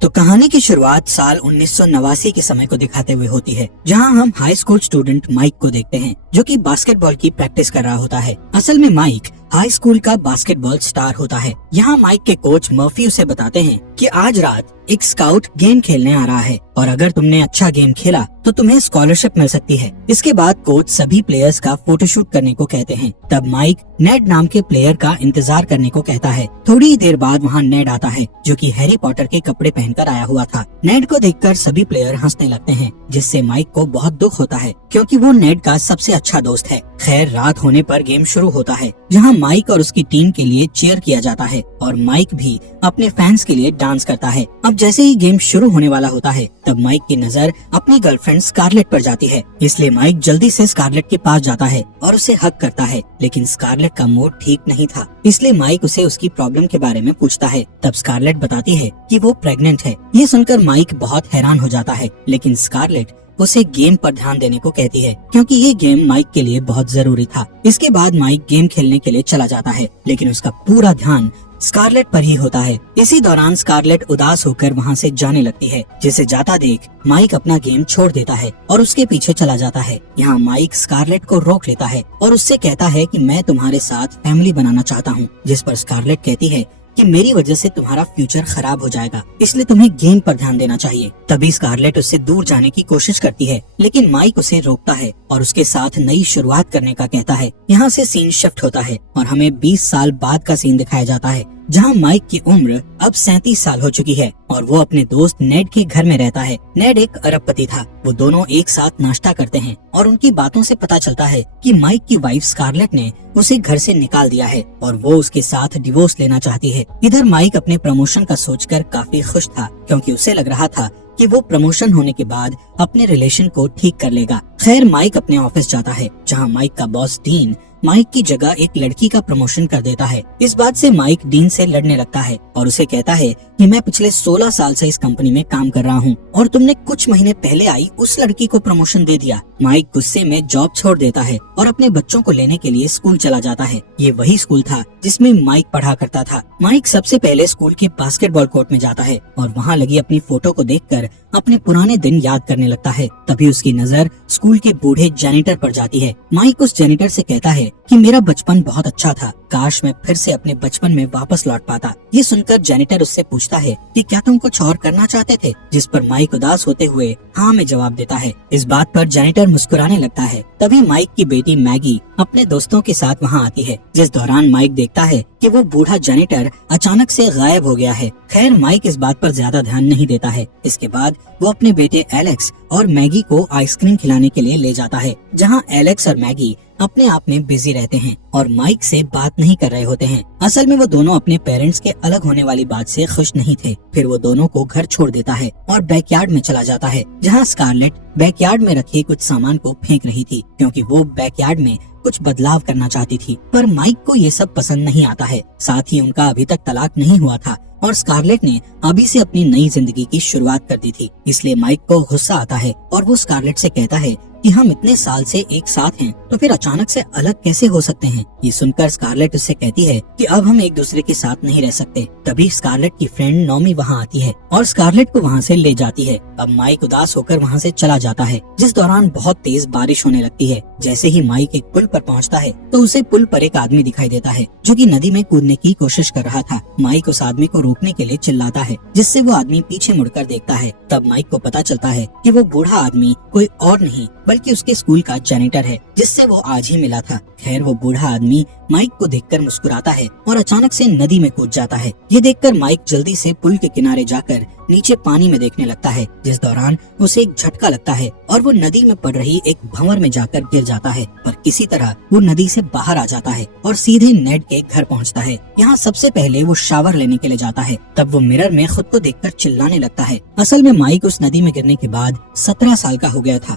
तो कहानी की शुरुआत साल 1989 के समय को दिखाते हुए होती है, जहां हम हाई स्कूल स्टूडेंट माइक को देखते हैं, जो कि बास्केटबॉल की प्रैक्टिस कर रहा होता है। असल में माइक हाई स्कूल का बास्केटबॉल स्टार होता है। यहाँ माइक के कोच मर्फी उसे बताते हैं कि आज रात एक स्काउट गेम खेलने आ रहा है और अगर तुमने अच्छा गेम खेला तो तुम्हें स्कॉलरशिप मिल सकती है। इसके बाद कोच सभी प्लेयर्स का फोटोशूट करने को कहते हैं। तब माइक नेड नाम के प्लेयर का इंतजार करने को कहता है। थोड़ी ही देर बाद वहाँ नेड आता है, जो कि हैरी पॉटर के कपड़े पहनकर आया हुआ था। नेड को देखकर सभी प्लेयर हंसने लगते हैं, जिससे माइक को बहुत दुख होता है, क्योंकि वो नेड का सबसे अच्छा दोस्त है। खैर, रात होने पर गेम शुरू होता है, जहाँ माइक और उसकी टीम के लिए चीयर किया जाता है और माइक भी अपने फैंस के लिए डांस करता है। अब जैसे ही गेम शुरू होने वाला होता है, तब माइक की नजर अपनी गर्लफ्रेंड स्कारलेट पर जाती है। इसलिए माइक जल्दी से स्कारलेट के पास जाता है और उसे हग करता है, लेकिन स्कारलेट का मूड ठीक नहीं था। इसलिए माइक उसे उसकी प्रॉब्लम के बारे में पूछता है। तब स्कारलेट बताती है कि वो प्रेग्नेंट है। ये सुनकर माइक बहुत हैरान हो जाता है, लेकिन स्कारलेट उसे गेम पर ध्यान देने को कहती है, क्योंकि ये गेम माइक के लिए बहुत जरूरी था। इसके बाद माइक गेम खेलने के लिए चला जाता है, लेकिन उसका पूरा ध्यान स्कारलेट पर ही होता है। इसी दौरान स्कारलेट उदास होकर वहाँ से जाने लगती है, जिसे जाता देख माइक अपना गेम छोड़ देता है और उसके पीछे चला जाता है। यहाँ माइक स्कारलेट को रोक लेता है और उससे कहता है कि मैं तुम्हारे साथ फैमिली बनाना चाहता हूँ, जिस पर स्कारलेट कहती है कि मेरी वजह से तुम्हारा फ्यूचर खराब हो जाएगा, इसलिए तुम्हें गेम पर ध्यान देना चाहिए। तभी स्कारलेट उससे दूर जाने की कोशिश करती है, लेकिन माइक उसे रोकता है और उसके साथ नई शुरुआत करने का कहता है। यहाँ से सीन शिफ्ट होता है और हमें 20 साल बाद का सीन दिखाया जाता है, जहाँ माइक की उम्र अब 37 साल हो चुकी है और वो अपने दोस्त नेड के घर में रहता है। नेड एक अरबपति था। वो दोनों एक साथ नाश्ता करते हैं और उनकी बातों से पता चलता है कि माइक की वाइफ स्कारलेट ने उसे घर से निकाल दिया है और वो उसके साथ डिवोर्स लेना चाहती है। इधर माइक अपने प्रमोशन का सोचकर काफी खुश था, क्योंकि उसे लग रहा था कि वो प्रमोशन होने के बाद अपने रिलेशन को ठीक कर लेगा। खैर, माइक अपने ऑफिस जाता है, जहाँ माइक का बॉस डीन माइक की जगह एक लड़की का प्रमोशन कर देता है। इस बात से माइक डीन से लड़ने लगता है और उसे कहता है कि मैं पिछले 16 साल से इस कंपनी में काम कर रहा हूँ और तुमने कुछ महीने पहले आई उस लड़की को प्रमोशन दे दिया। माइक गुस्से में जॉब छोड़ देता है और अपने बच्चों को लेने के लिए स्कूल चला जाता है। ये वही स्कूल था जिसमें माइक पढ़ा करता था। माइक सबसे पहले स्कूल के बास्केटबॉल कोर्ट में जाता है और वहाँ लगी अपनी फोटो को देखकर अपने पुराने दिन याद करने लगता है। तभी उसकी नजर स्कूल के बूढ़े जेनिटर पर जाती है। माइक उस जेनिटर से कहता है कि मेरा बचपन बहुत अच्छा था, काश मैं फिर से अपने बचपन में वापस लौट पाता। ये सुनकर जेनिटर उससे पूछता है कि क्या तुम कुछ और करना चाहते थे, जिस पर माइक उदास होते हुए हाँ में जवाब देता है। इस बात पर जेनिटर मुस्कुराने लगता है। तभी माइक की बेटी मैगी अपने दोस्तों के साथ वहाँ आती है, जिस दौरान माइक देखता है कि वो बूढ़ा जेनिटर अचानक से गायब हो गया है। खैर, माइक इस बात पर ज्यादा ध्यान नहीं देता है। इसके बाद वो अपने बेटे एलेक्स और मैगी को आइसक्रीम खिलाने के लिए ले जाता है, जहाँ एलेक्स और मैगी अपने आप में बिजी रहते हैं और माइक से बात नहीं कर रहे होते हैं। असल में वो दोनों अपने पेरेंट्स के अलग होने वाली बात से खुश नहीं थे। फिर वो दोनों को घर छोड़ देता है और बैकयार्ड में चला जाता है, जहाँ स्कारलेट बैकयार्ड में रखे कुछ सामान को फेंक रही थी, क्योंकि वो बैकयार्ड में कुछ बदलाव करना चाहती थी। पर माइक को ये सब पसंद नहीं आता है। साथ ही उनका अभी तक तलाक नहीं हुआ था और स्कारलेट ने अभी से अपनी नई जिंदगी की शुरुआत कर दी थी। इसलिए माइक को गुस्सा आता है और वो स्कारलेट से कहता है कि हम इतने साल से एक साथ हैं, तो फिर अचानक से अलग कैसे हो सकते हैं। ये सुनकर स्कारलेट उससे कहती है कि अब हम एक दूसरे के साथ नहीं रह सकते। तभी स्कारलेट की फ्रेंड नोमी वहाँ आती है और स्कारलेट को वहाँ से ले जाती है। अब माइक उदास होकर वहाँ से चला जाता है, जिस दौरान बहुत तेज बारिश होने लगती है। जैसे ही माइक एक पुल पर पहुँचता है, तो उसे पुल पर एक आदमी दिखाई देता है, जो कि नदी में कूदने की कोशिश कर रहा था। माइक उस आदमी को रोकने के लिए चिल्लाता है, जिससे वो आदमी पीछे मुड़कर देखता है। तब माइक को पता चलता है कि वो बूढ़ा आदमी कोई और नहीं बल्कि उसके स्कूल का जेनिटर है, जिससे वो आज ही मिला था। खैर, वो बूढ़ा आदमी माइक को देखकर मुस्कुराता है और अचानक से नदी में कूद जाता है। ये देखकर माइक जल्दी से पुल के किनारे जाकर नीचे पानी में देखने लगता है, जिस दौरान उसे एक झटका लगता है और वो नदी में पड़ रही एक भंवर में जाकर गिर जाता है। पर किसी तरह वो नदी से बाहर आ जाता है और सीधे नेड के घर पहुंचता है। यहाँ सबसे पहले वो शावर लेने के लिए जाता है। तब वो मिरर में खुद को देखकर चिल्लाने लगता है। असल में माइक उस नदी में गिरने के बाद 17 साल का हो गया था।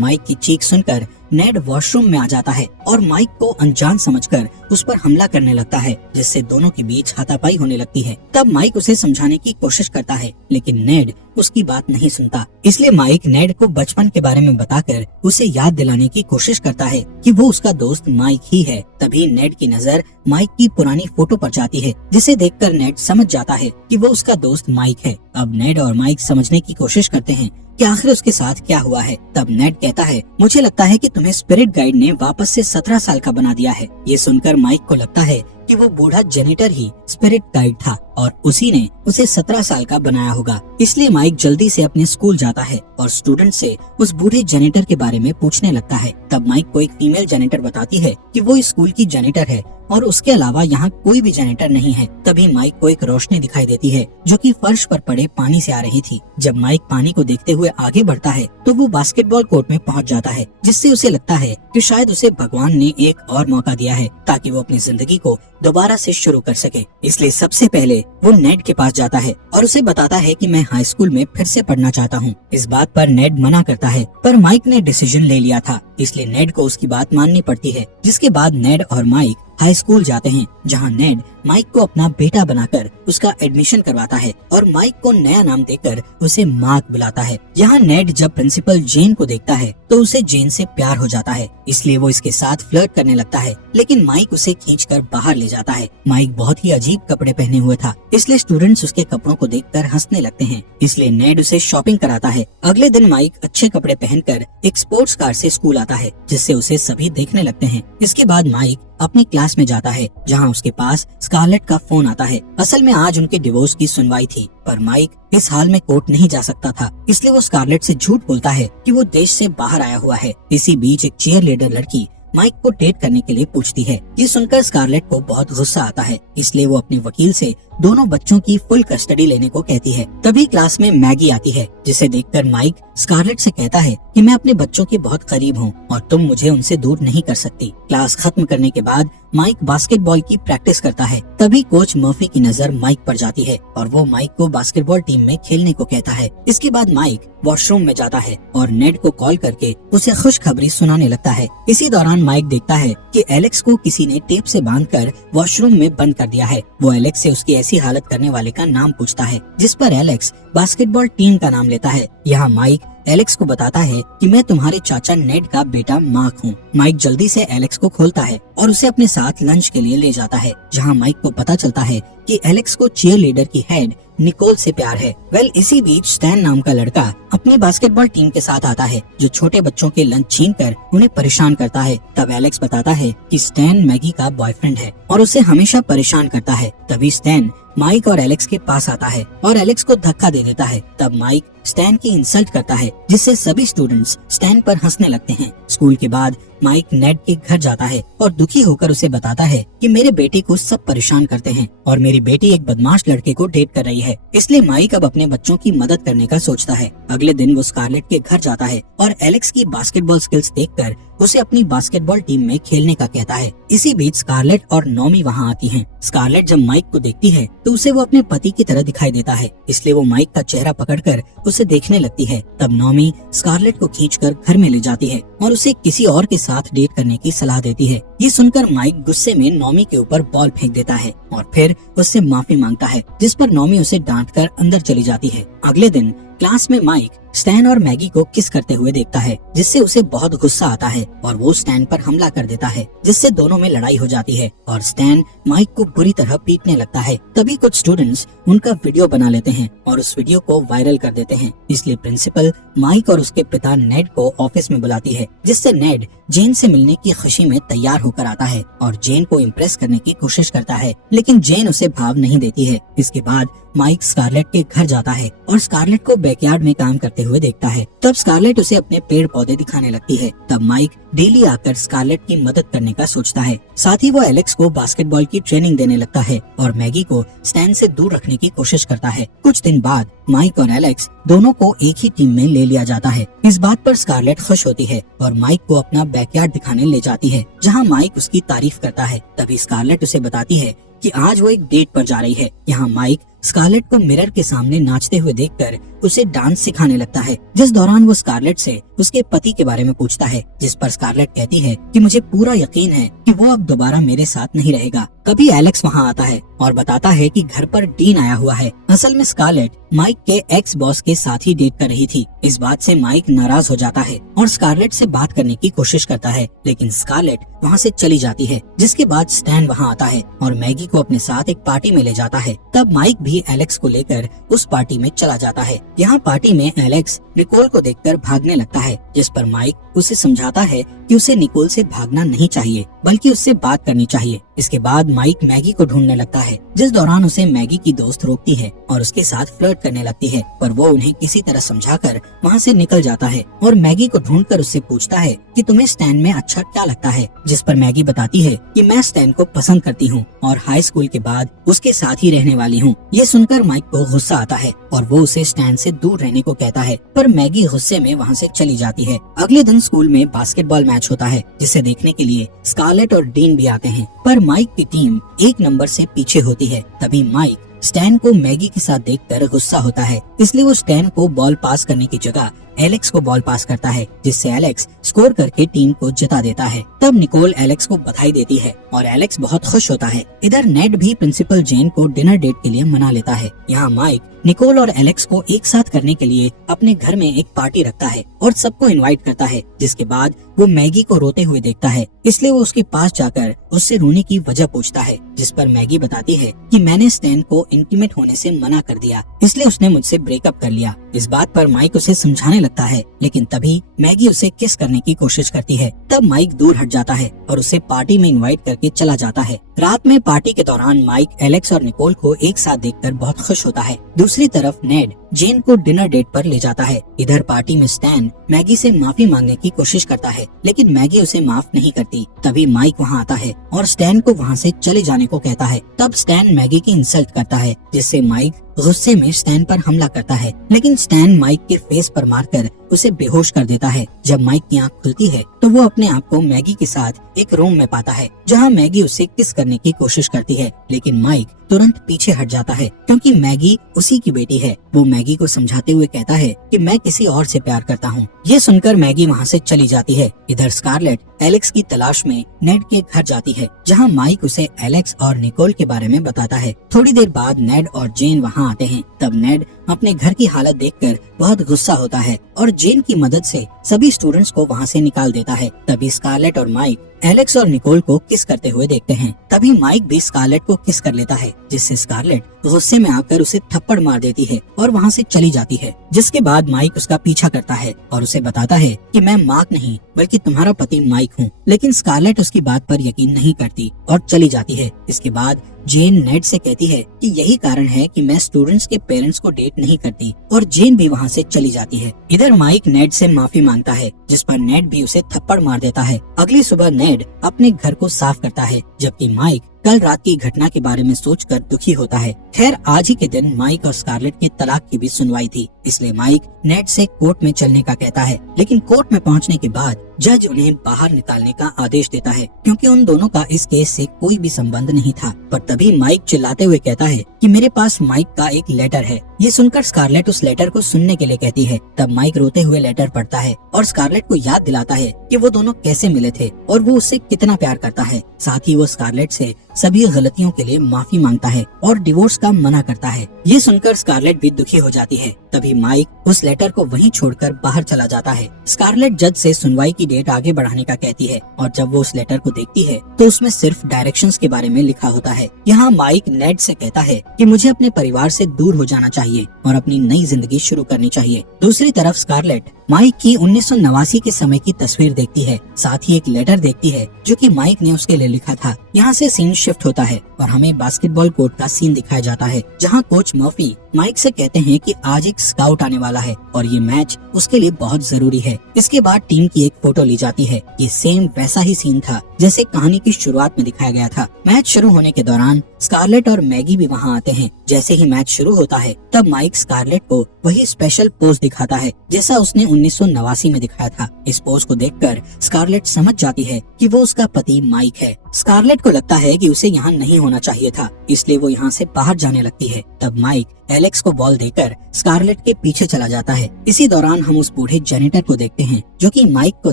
माइक की चीख सुनकर नेड वॉशरूम में आ जाता है और माइक को अनजान समझकर उस पर हमला करने लगता है, जिससे दोनों के बीच हाथापाई होने लगती है। तब माइक उसे समझाने की कोशिश करता है, लेकिन नेड उसकी बात नहीं सुनता। इसलिए माइक नेड को बचपन के बारे में बताकर उसे याद दिलाने की कोशिश करता है कि वो उसका दोस्त माइक ही है। तभी नेड की नजर माइक की पुरानी फोटो पर जाती है, जिसे देखकर नेड समझ जाता है कि वो उसका दोस्त माइक है। अब नेड और माइक समझने की कोशिश करते हैं कि आखिर उसके साथ क्या हुआ है। तब नेड कहता है, मुझे लगता है कि तुम्हें स्पिरिट गाइड ने वापस से 17 साल का बना दिया है। ये सुनकर माइक को लगता है कि वो बूढ़ा जेनिटर ही स्पिरिट गाइड था और उसी ने उसे 17 साल का बनाया होगा। इसलिए माइक जल्दी से अपने स्कूल जाता है और स्टूडेंट से उस बूढ़े जेनिटर के बारे में पूछने लगता है। तब माइक को एक फीमेल जेनिटर बताती है कि वो इस स्कूल की जेनिटर है और उसके अलावा यहाँ कोई भी जेनिटर नहीं है। तभी माइक को एक रोशनी दिखाई देती है जो कि फर्श पर पड़े पानी से आ रही थी। जब माइक पानी को देखते हुए आगे बढ़ता है तो वो बास्केटबॉल कोर्ट में पहुँच जाता है, जिससे उसे लगता है कि शायद उसे भगवान ने एक और मौका दिया है ताकि वो अपनी जिंदगी को दोबारा से शुरू कर सके। इसलिए सबसे पहले वो नेड के पास जाता है और उसे बताता है कि मैं हाई स्कूल में फिर से पढ़ना चाहता हूँ। इस बात पर नेड मना करता है, पर माइक ने डिसीजन ले लिया था, इसलिए नेड को उसकी बात माननी पड़ती है। जिसके बाद नेड और माइक हाई स्कूल जाते हैं, जहां नेड माइक को अपना बेटा बनाकर उसका एडमिशन करवाता है और माइक को नया नाम देकर उसे मार्क बुलाता है। यहाँ नेड जब प्रिंसिपल जेन को देखता है तो उसे जेन से प्यार हो जाता है, इसलिए वो इसके साथ फ्लर्ट करने लगता है, लेकिन माइक उसे खींचकर बाहर ले जाता है। माइक बहुत ही अजीब कपड़े पहने हुए था, इसलिए स्टूडेंट्स उसके कपड़ों को देखकर हंसने लगते हैं, इसलिए नेड उसे शॉपिंग कराता है। अगले दिन माइक अच्छे कपड़े पहनकर एक स्पोर्ट्स कार से स्कूल आता है, जिससे उसे सभी देखने लगते हैं। इसके बाद माइक अपनी क्लास में जाता है, जहां उसके पास स्कारलेट का फोन आता है। असल में आज उनके डिवोर्स की सुनवाई थी, पर माइक इस हाल में कोर्ट नहीं जा सकता था, इसलिए वो स्कारलेट से झूठ बोलता है कि वो देश से बाहर आया हुआ है। इसी बीच एक चीयर लीडर लड़की माइक को डेट करने के लिए पूछती है। ये सुनकर स्कारलेट को बहुत गुस्सा आता है, इसलिए वो अपने वकील से दोनों बच्चों की फुल कस्टडी लेने को कहती है। तभी क्लास में मैगी आती है, जिसे देखकर माइक स्कारलेट से कहता है कि मैं अपने बच्चों के बहुत करीब हूँ और तुम मुझे उनसे दूर नहीं कर सकती। क्लास खत्म करने के बाद माइक बास्केटबॉल की प्रैक्टिस करता है। तभी कोच मर्फी की नजर माइक पर जाती है और वो माइक को बास्केटबॉल टीम में खेलने को कहता है। इसके बाद माइक वॉशरूम में जाता है और नेड को कॉल करके उसे खुशखबरी सुनाने लगता है। इसी दौरान माइक देखता है कि एलेक्स को किसी ने टेप से बांधकर वॉशरूम में बंद कर दिया है। वो एलेक्स से उसकी ऐसी हालत करने वाले का नाम पूछता है, जिस पर एलेक्स बास्केटबॉल टीम का नाम लेता है। यहाँ माइक एलेक्स को बताता है कि मैं तुम्हारे चाचा नेड का बेटा मार्क हूँ। माइक जल्दी से एलेक्स को खोलता है और उसे अपने साथ लंच के लिए ले जाता है, जहाँ माइक को पता चलता है कि एलेक्स को चीयर लीडर की हेड निकोल से प्यार है। इसी बीच स्टैन नाम का लड़का अपनी बास्केटबॉल टीम के साथ आता है, जो छोटे बच्चों के लंच छीनकर उन्हें परेशान करता है। तब एलेक्स बताता है कि स्टैन मैगी का बॉयफ्रेंड है और उसे हमेशा परेशान करता है। तभी स्टैन माइक और एलेक्स के पास आता है और एलेक्स को धक्का दे देता है। तब माइक स्टैन की इंसल्ट करता है, जिससे सभी स्टूडेंट्स स्टैन पर हंसने लगते हैं। स्कूल के बाद माइक नेड के घर जाता है और दुखी होकर उसे बताता है कि मेरे बेटे को सब परेशान करते हैं और मेरी बेटी एक बदमाश लड़के को डेट कर रही है, इसलिए माइक अब अपने बच्चों की मदद करने का सोचता है। अगले दिन वो स्कारलेट के घर जाता है और एलेक्स की बास्केटबॉल स्किल्स देखकर उसे अपनी बास्केटबॉल टीम में खेलने का कहता है। इसी बीच स्कारलेट और नॉमी वहाँ आती हैं। स्कारलेट जब माइक को देखती है तो उसे वो अपने पति की तरह दिखाई देता है, इसलिए वो माइक का चेहरा पकड़कर उसे देखने लगती है। तब नॉमी स्कारलेट को खींचकर घर में ले जाती है और उसे किसी और के साथ डेट करने की सलाह देती है। ये सुनकर माइक गुस्से में नॉमी के ऊपर बॉल फेंक देता है और फिर उससे माफी मांगता है, जिस पर नॉमी उसे डांटकर अंदर चली जाती है। अगले दिन क्लास में माइक स्टैन और मैगी को किस करते हुए देखता है, जिससे उसे बहुत गुस्सा आता है और वो स्टैन पर हमला कर देता है, जिससे दोनों में लड़ाई हो जाती है और स्टैन माइक को बुरी तरह पीटने लगता है। तभी कुछ स्टूडेंट्स उनका वीडियो बना लेते हैं और उस वीडियो को वायरल कर देते हैं, इसलिए प्रिंसिपल माइक और उसके पिता नेड को ऑफिस में बुलाती है, जिससे नेड जेन से मिलने की खुशी में तैयार होकर आता है और जेन को इम्प्रेस करने की कोशिश करता है, लेकिन जेन उसे भाव नहीं देती है। इसके बाद माइक स्कारलेट के घर जाता है और स्कारलेट को बैकयार्ड में काम करते हुए देखता है। तब स्कारलेट उसे अपने पेड़ पौधे दिखाने लगती है। तब माइक डेली आकर स्कारलेट की मदद करने का सोचता है। साथ ही वो एलेक्स को बास्केटबॉल की ट्रेनिंग देने लगता है और मैगी को स्टैन से दूर रखने की कोशिश करता है। कुछ दिन बाद माइक और एलेक्स दोनों को एक ही टीम में ले लिया जाता है। इस बात पर स्कारलेट खुश होती है और माइक को अपना बैकयार्ड दिखाने ले जाती है, जहाँ माइक उसकी तारीफ करता है। तभी स्कारलेट उसे बताती है कि आज वो एक डेट पर जा रही है। यहाँ माइक स्कारलेट को मिरर के सामने नाचते हुए देखकर उसे डांस सिखाने लगता है, जिस दौरान वो स्कारलेट से उसके पति के बारे में पूछता है, जिस पर स्कारलेट कहती है कि मुझे पूरा यकीन है कि वो अब दोबारा मेरे साथ नहीं रहेगा। तभी एलेक्स वहाँ आता है और बताता है कि घर पर डीन आया हुआ है। असल में स्कारलेट माइक के एक्स बॉस के साथ ही डेट कर रही थी। इस बात से माइक नाराज हो जाता है और स्कारलेट से बात करने की कोशिश करता है, लेकिन स्कारलेट वहाँ से चली जाती है। जिसके बाद स्टैन वहाँ आता है और मैगी को अपने साथ एक पार्टी में ले जाता है। तब माइक भी एलेक्स को लेकर उस पार्टी में चला जाता है। यहाँ पार्टी में एलेक्स निकोल को देखकर भागने लगता है, जिस पर माइक उसे समझाता है कि उसे निकोल से भागना नहीं चाहिए बल्कि उससे बात करनी चाहिए। इसके बाद माइक मैगी को ढूंढने लगता है, जिस दौरान उसे मैगी की दोस्त रोकती है और उसके साथ फ्लर्ट करने लगती है, पर वो उन्हें किसी तरह समझाकर वहाँ से निकल जाता है और मैगी को ढूंढकर उससे पूछता है कि तुम्हें स्टैन में अच्छा क्या लगता है, जिस पर मैगी बताती है कि मैं स्टैन को पसंद करती हूँ और हाई स्कूल के बाद उसके साथ ही रहने वाली हूँ। ये सुनकर माइक को गुस्सा आता है और वो उसे स्टैन से दूर रहने को कहता है, पर मैगी गुस्से में वहाँ से चली जाती है। अगले दिन स्कूल में बास्केटबॉल मैच होता है, जिसे देखने के लिए स्कारलेट और डीन भी आते हैं, पर माइक की टीम एक नंबर से पीछे होती है। तभी माइक स्टैन को मैगी के साथ देखकर गुस्सा होता है, इसलिए वो स्टैन को बॉल पास करने की जगह एलेक्स को बॉल पास करता है, जिससे एलेक्स स्कोर करके टीम को जिता देता है। तब निकोल एलेक्स को बधाई देती है और एलेक्स बहुत खुश होता है। इधर नेड भी प्रिंसिपल जेन को डिनर डेट के लिए मना लेता है। यहाँ माइक निकोल और एलेक्स को एक साथ करने के लिए अपने घर में एक पार्टी रखता है और सबको इनवाइट करता है। जिसके बाद वो मैगी को रोते हुए देखता है, इसलिए वो उसके पास जाकर उससे रोने की वजह पूछता है, जिस पर मैगी बताती है कि मैंने स्टैन को इंटीमेट होने से मना कर दिया, इसलिए उसने मुझसे ब्रेकअप कर लिया। इस बात पर माइक उसे समझाने लगता है, लेकिन तभी मैगी उसे किस करने की कोशिश करती है। तब माइक दूर हट जाता है और उसे पार्टी में इनवाइट करके चला जाता है। रात में पार्टी के दौरान माइक एलेक्स और निकोल को एक साथ देखकर बहुत खुश होता है। दूसरी तरफ नेड जेन को डिनर डेट पर ले जाता है। इधर पार्टी में स्टैन मैगी से माफी मांगने की कोशिश करता है, लेकिन मैगी उसे माफ नहीं करती। तभी माइक वहाँ आता है और स्टैन को वहाँ से चले जाने को कहता है। तब स्टैन मैगी की इंसल्ट करता है, जिससे माइक गुस्से में स्टैन पर हमला करता है, लेकिन स्टैन माइक के फेस पर मारकर उसे बेहोश कर देता है। जब माइक की आंख खुलती है तो वो अपने आप को मैगी के साथ एक रूम में पाता है, जहां मैगी उससे किस करने की कोशिश करती है, लेकिन माइक तुरंत पीछे हट जाता है क्योंकि मैगी उसी की बेटी है। वो मैगी को समझाते हुए कहता है कि मैं किसी और से प्यार करता हूँ। ये सुनकर मैगी वहाँ से चली जाती है। इधर स्कारलेट एलेक्स की तलाश में नेड के घर जाती है, जहाँ माइक उसे एलेक्स और निकोल के बारे में बताता है। थोड़ी देर बाद नेड और जेन वहाँ आते हैं। तब नेड अपने घर की हालत देखकर बहुत गुस्सा होता है और जेन की मदद से सभी स्टूडेंट्स को वहाँ से निकाल देता है। तभी स्कारलेट और माइक एलेक्स और निकोल को किस करते हुए देखते हैं। तभी माइक भी स्कारलेट को किस कर लेता है, जिससे स्कारलेट गुस्से में आकर उसे थप्पड़ मार देती है और वहाँ से चली जाती है। जिसके बाद माइक उसका पीछा करता है और उसे बताता है कि मैं मार्क नहीं बल्कि तुम्हारा पति माइक हूँ, लेकिन स्कारलेट उसकी बात पर यकीन नहीं करती और चली जाती है। इसके बाद जेन नेड से कहती है कि यही कारण है कि मैं स्टूडेंट्स के पेरेंट्स को डेट नहीं करती और जेन भी वहाँ से चली जाती है। इधर माइक नेड से माफी मांगता है, जिस पर नेड भी उसे थप्पड़ मार देता है। अगली सुबह नेड अपने घर को साफ करता है, जबकि माइक कल रात की घटना के बारे में सोचकर दुखी होता है। खैर आज ही के दिन माइक और स्कारलेट के तलाक की भी सुनवाई थी, इसलिए माइक नेड से कोर्ट में चलने का कहता है, लेकिन कोर्ट में पहुंचने के बाद जज उन्हें बाहर निकालने का आदेश देता है क्योंकि उन दोनों का इस केस से कोई भी संबंध नहीं था। पर तभी माइक चिल्लाते हुए कहता है कि मेरे पास माइक का एक लेटर है। ये सुनकर स्कारलेट उस लेटर को सुनने के लिए कहती है। तब माइक रोते हुए लेटर पढ़ता है और स्कारलेट को याद दिलाता है कि वो दोनों कैसे मिले थे और वो उससे कितना प्यार करता है। साथ ही वो स्कारलेट से सभी गलतियों के लिए माफी मांगता है और डिवोर्स का मना करता है। ये सुनकर स्कारलेट भी दुखी हो जाती है। तभी माइक उस लेटर को वहीं छोड़कर बाहर चला जाता है। स्कारलेट जज से सुनवाई की डेट आगे बढ़ाने का कहती है और जब वो उस लेटर को देखती है तो उसमें सिर्फ डायरेक्शंस के बारे में लिखा होता है। यहाँ माइक नेड से कहता है कि मुझे अपने परिवार से दूर हो जाना चाहिए और अपनी नई जिंदगी शुरू करनी चाहिए। दूसरी तरफ स्कारलेट माइक की 1989 के समय की तस्वीर देखती है, साथ ही एक लेटर देखती है जो कि माइक ने उसके लिए लिखा था। यहाँ से सीन शिफ्ट होता है और हमें बास्केटबॉल कोर्ट का सीन दिखाया जाता है, जहाँ कोच मर्फी माइक से कहते हैं कि आज एक स्काउट आने वाला है और ये मैच उसके लिए बहुत जरूरी है। इसके बाद टीम की एक फोटो ली जाती है। ये सेम वैसा ही सीन था जैसे कहानी की शुरुआत में दिखाया गया था। मैच शुरू होने के दौरान स्कारलेट और मैगी भी वहाँ आते हैं। जैसे ही मैच शुरू होता है तब माइक स्कारलेट को वही स्पेशल पोज दिखाता है जैसा उसने 1989 में दिखाया था। इस पोज को देखकर स्कारलेट समझ जाती है कि वो उसका पति माइक है। स्कारलेट को लगता है कि उसे यहाँ नहीं होना चाहिए था, इसलिए वो यहाँ से बाहर जाने लगती है। तब माइक एलेक्स को बॉल देकर स्कारलेट के पीछे चला जाता है। इसी दौरान हम उस बूढ़े जेनिटर को देखते हैं जो कि माइक को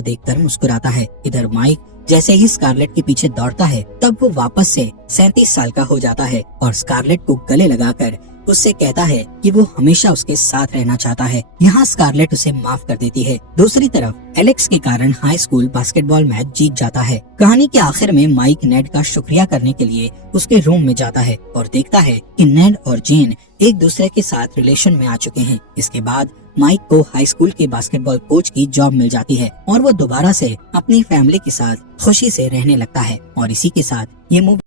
देखकर मुस्कुराता है। इधर माइक जैसे ही स्कारलेट के पीछे दौड़ता है तब वो वापस से 37 साल का हो जाता है और स्कारलेट को गले लगाकर उससे कहता है कि वो हमेशा उसके साथ रहना चाहता है। यहाँ स्कारलेट उसे माफ कर देती है। दूसरी तरफ एलेक्स के कारण हाई स्कूल बास्केटबॉल मैच जीत जाता है। कहानी के आखिर में माइक नेड का शुक्रिया करने के लिए उसके रूम में जाता है और देखता है कि नेड और जेन एक दूसरे के साथ रिलेशन में आ चुके हैं। इसके बाद माइक को हाई स्कूल के बास्केटबॉल कोच की जॉब मिल जाती है और वो दोबारा से अपनी फैमिली के साथ खुशी से रहने लगता है। और इसी के साथ ये मूवी